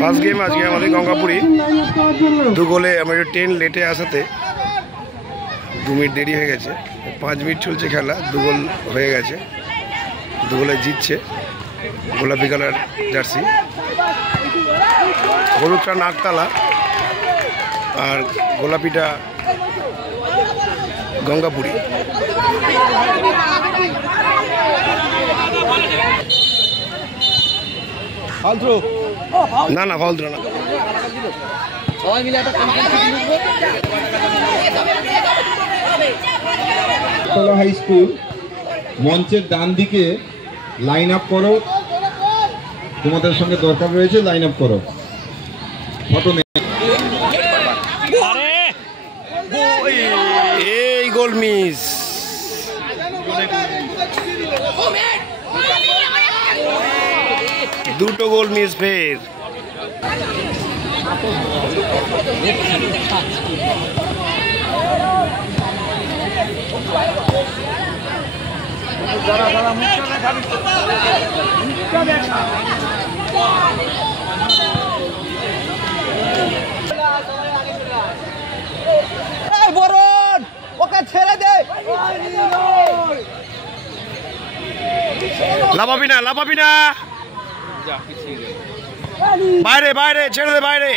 First game আজকে আমাদের গঙ্গাপুরি 2 গোলে। আমাদের ট্রেন লেটে আসাতে 2 মিনিট দেরি হয়ে গেছে। 5 মিনিট চলছে খেলা, 2 গোল হয়ে গেছে। 2 গোলে জিতছে গোলাপি কালার জার্সি, হলুদটা নাকতলা আর গোলাপিটা গঙ্গাপুরি। না না ফাউল দিল না। হাই স্কুল মঞ্চের ডান দিকে লাইন আপ করো, তোমাদের সঙ্গে দরকার রয়েছে, লাইন আপ করো। ফটো এই গোল মিস। দুটো গোল মিস ফের। বরণ ওকে ছেড়ে দে, লাফাবি না, লাফাবি না, বাইরে বাইরে ছেড়ে দে, বাইরে।